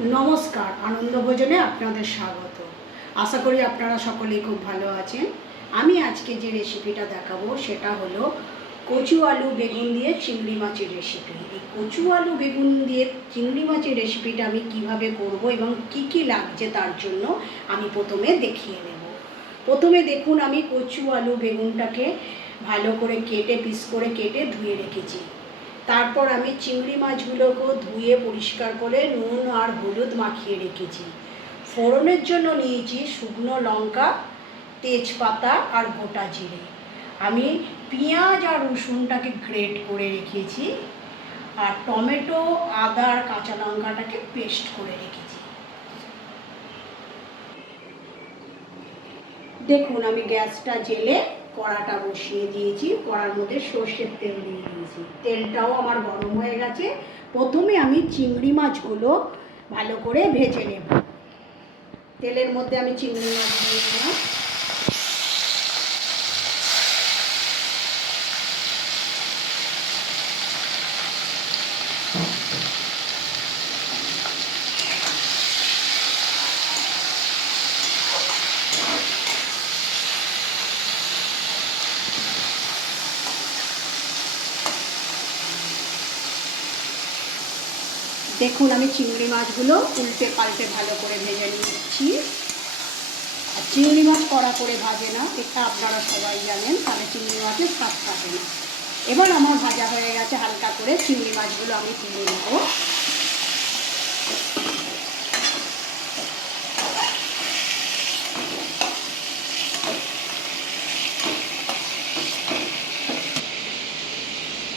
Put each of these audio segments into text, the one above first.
নমস্কার, আনন্দ ভোজনে আপনাদের স্বাগত। আশা করি আপনারা সকলেই খুব ভালো আছেন। আমি আজকে যে রেসিপিটা দেখাবো সেটা হলো কচু আলু বেগুন দিয়ে চিংড়ি মাছের রেসিপি এই কচু আলু বেগুন দিয়ে চিংড়ি মাছের রেসিপিটা আমি কীভাবে করব এবং কি কি লাগছে তার জন্য আমি প্রথমে দেখিয়ে নেব। প্রথমে দেখুন, আমি কচু আলু বেগুনটাকে ভালো করে কেটে, পিস করে কেটে ধুয়ে রেখেছি। তারপর আমি চিংড়ি মাছগুলোকেও ধুয়ে পরিষ্কার করে নুন আর হলুদ মাখিয়ে রেখেছি। ফোড়নের জন্য নিয়েছি শুকনো লঙ্কা, তেজপাতা আর গোটা জিরে। আমি পেঁয়াজ আর রসুনটাকে গ্রেট করে রেখেছি আর টমেটো, আদা আর কাঁচা লঙ্কাটাকে পেস্ট করে রেখেছি। দেখুন আমি গ্যাসটা জেলে কড়াটা বসিয়ে দিয়েছি। কড়ার মধ্যে সর্ষের তেল দিয়ে দিয়েছি। তেলটাও আমার গরম হয়ে গেছে। প্রথমে আমি চিংড়ি মাছগুলো ভালো করে ভেজে নেব। তেলের মধ্যে আমি চিংড়ি মাছ দিয়ে দিলাম। দেখুন, আমি চিংড়ি মাছগুলো উল্টে পাল্টে ভালো করে ভেজে নিচ্ছি। আর চিংড়ি মাছ কড়া করে ভাজে না, এটা আপনারা সবাই জানেন, তাহলে চিংড়ি মাছের স্বাদ থাকে না। এবার আমার ভাজা হয়ে গেছে, হালকা করে চিংড়ি মাছগুলো আমি তুলে নেব।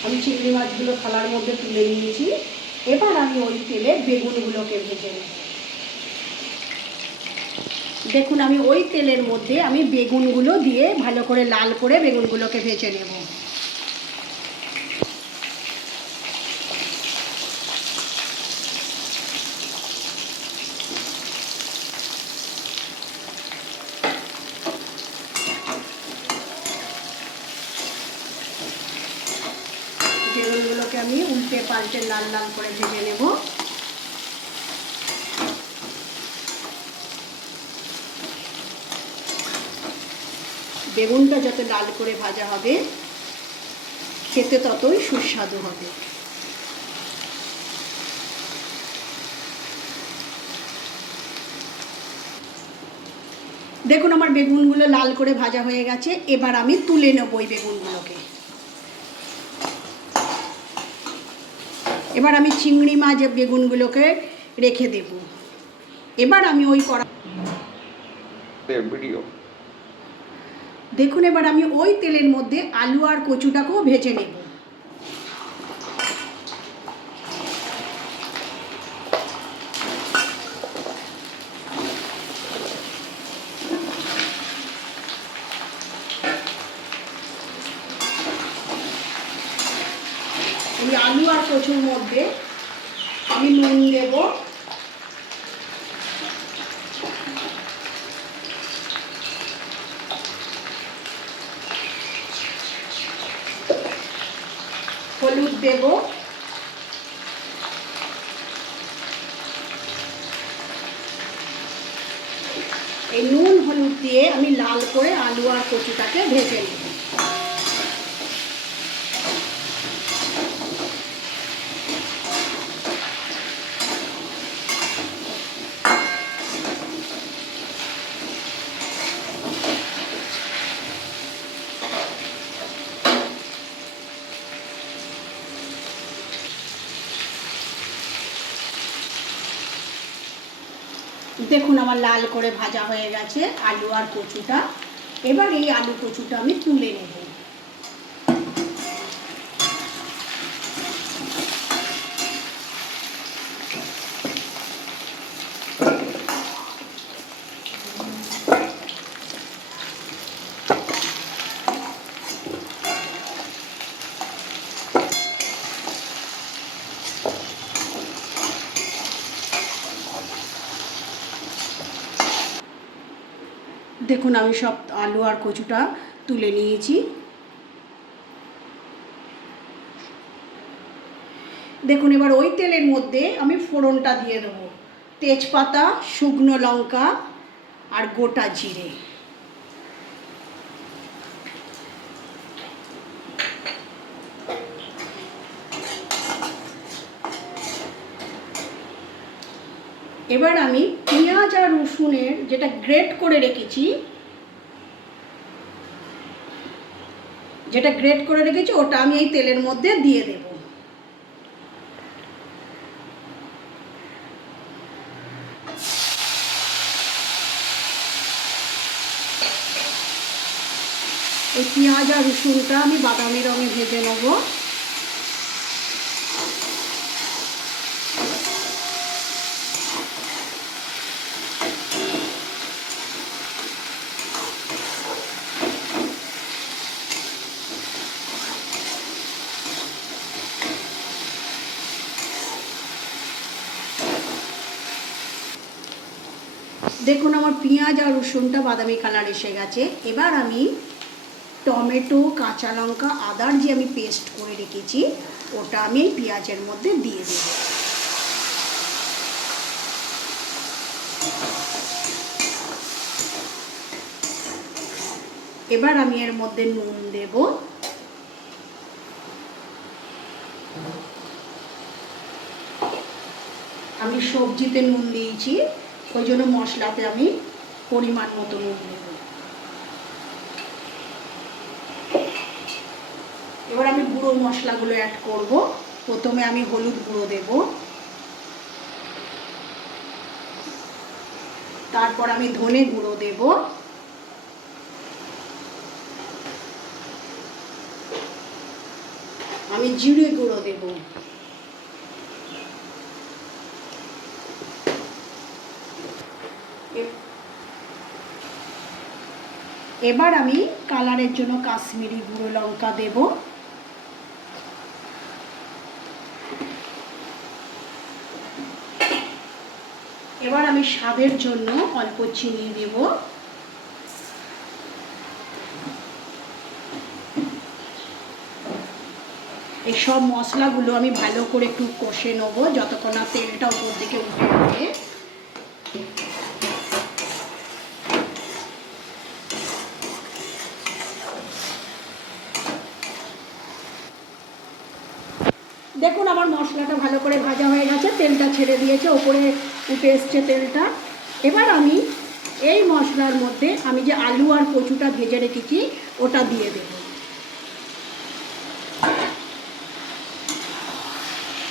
আমি চিংড়ি মাছগুলো থালার মধ্যে তুলে নিয়েছি। এবার আমি ওই তেলে বেগুনগুলোকে ভেজে নেব। দেখুন, আমি ওই তেলের মধ্যে আমি বেগুনগুলো দিয়ে ভালো করে লাল করে বেগুনগুলোকে ভেজে নেব। বেগুনগুলোকে আমি উল্টে পাল্টে লাল লাল করে ভেজে নেব। বেগুনটা যত লাল করে ভাজা হবে, খেতে ততই সুস্বাদু হবে। দেখুন, আমার বেগুনগুলো লাল করে ভাজা হয়ে গেছে। এবার আমি তুলে নেব ওই বেগুনগুলোকে। এবার আমি চিংড়ি মাছ বেগুনগুলোকে রেখে দেব। এবার আমি ওই কড়া ভিডিও। দেখুন এবার আমি ওই তেলের মধ্যে আলু আর কচুটাকেও ভেজে নেব। এই আলু আর কচুর মধ্যে আমি নুন দেবো। হলুদ দেব। এই নুন হলুদ দিয়ে আমি লাল করে আলু আর কচুটাকে ভেজে নেব। দেখুন আমার লাল করে ভাজা হয়ে গেছে আলু আর কচুটা। এবার এই আলু কচুটা আমি তুলে নেব। দেখুন, আমি সব আলু আর কচুটা তুলে নিয়েছি। দেখুন, এবার ওই তেলের মধ্যে আমি ফোড়নটা দিয়ে দেবো। তেজপাতা, শুকনো লঙ্কা আর গোটা জিরে। এবার আমি পেঁয়াজ আর রসুনের যেটা গ্রেট করে রেখেছি, যেটা গ্রেট করে রেখেছি, ওটা আমি এই তেলের মধ্যে দিয়ে দেব। এই পেঁয়াজ আর রসুনটা আমি বাদামি রঙে ভেজে নেব। দেখুন আমার পেঁয়াজ আর রসুনটা বাদামি কালার এসে গেছে। এবার আমি টমেটো, কাঁচা লঙ্কা, আদার যে আমি পেস্ট করে রেখেছি, ওটা আমি পেঁয়াজের মধ্যে দিয়ে দেব। এবার আমি এর মধ্যে নুন দেব। আমি সবজিতে নুন দিয়েছি। ওই জন্য মশলাতে আমি পরিমাণ মতো নুন দেব। এবার আমি গুঁড়ো মশলাগুলো অ্যাড করব। প্রথমে আমি হলুদ গুঁড়ো দেব। তারপর আমি ধনে গুঁড়ো দেব। আমি জিরে গুঁড়ো দেবো। এবার আমি কালারের জন্য কাশ্মীরি গুঁড়ো লঙ্কা দেব। এবার আমি স্বাদের জন্য অল্প চিনি দেব। এই সব মশলাগুলো আমি ভালো করে একটু কষে নেব, যতক্ষণ না তেলটা উপর দিকে উঠে দেখুন, আমার মশলাটা ভালো করে ভাজা হয়ে গেছে, তেলটা ছেড়ে দিয়েছে, ওপরে উঠে এসছে তেলটা। এবার আমি এই মশলার মধ্যে আমি যে আলু আর কচুটা ভেজে রেখেছি, ওটা দিয়ে দেব।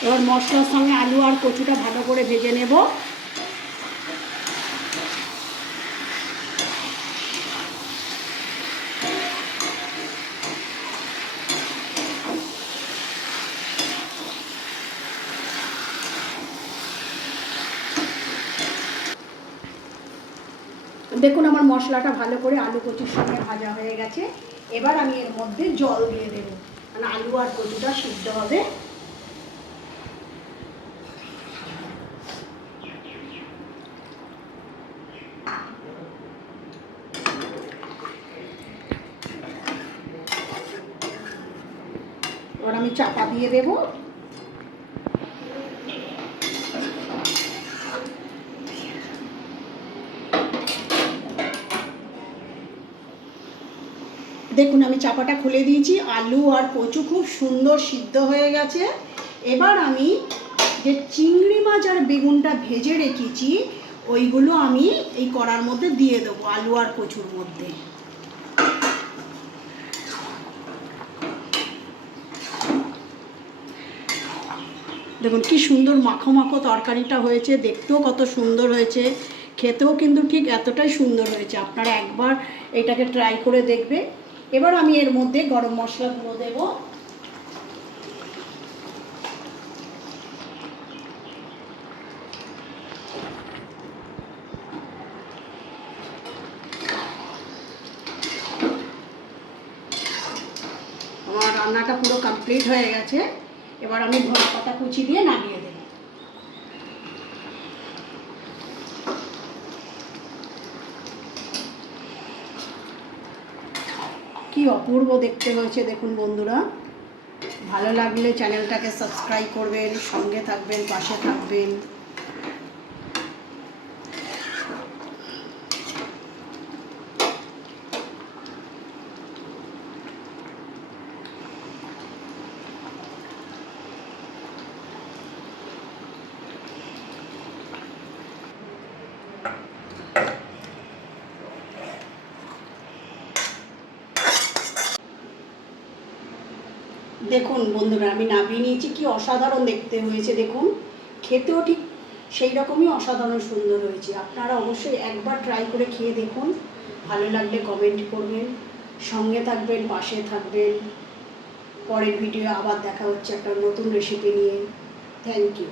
এবার মশলার সঙ্গে আলু আর কচুটা ভালো করে ভেজে নেব। দেখুন আমার মশলাটা ভালো করে আলু কচুর সঙ্গে ভাজা হয়ে গেছে। এবার আমি এর মধ্যে জল দিয়ে দেবো। মানে আলু আর কচুটা সিদ্ধ হবে। এবার আমি চাপা দিয়ে দেবো। দেখুন, আমি চাপাটা খুলে দিয়েছি। আলু আর কচু খুব সুন্দর সিদ্ধ হয়ে গেছে। এবার আমি যে চিংড়ি মাছ আর বেগুনটা ভেজে রেখেছি, ওইগুলো আমি এই কড়ার মধ্যে দিয়ে দেবো, আলু আর কচুর মধ্যে। দেখুন, কি সুন্দর মাখো মাখো তরকারিটা হয়েছে, দেখতেও কত সুন্দর হয়েছে। খেতেও কিন্তু ঠিক এতটাই সুন্দর হয়েছে। আপনারা একবার এটাকে ট্রাই করে দেখবে এবার আমি এর মধ্যে গরম মশলা গুঁড়ো দেব। আমার রান্নাটা পুরো কমপ্লিট হয়ে গেছে। এবার আমি ধনে পাতা কুচি দিয়ে নামিয়ে দেব কি অপূর্ব দেখতে হয়েছে দেখুন বন্ধুরা। ভালো লাগলে চ্যানেলটাকে সাবস্ক্রাইব করবেন সঙ্গে থাকবেন পাশে থাকবেন। দেখুন বন্ধুরা, আমি নাবিয়ে নিয়েছি, কি অসাধারণ দেখতে হয়েছে, দেখুন। খেতেও ঠিক সেই রকমই অসাধারণ সুন্দর হয়েছে। আপনারা অবশ্যই একবার ট্রাই করে খেয়ে দেখুন। ভালো লাগলে কমেন্ট করবেন, সঙ্গে থাকবেন, পাশে থাকবেন। পরের ভিডিও আবার দেখা হচ্ছে একটা নতুন রেসিপি নিয়ে। Thank you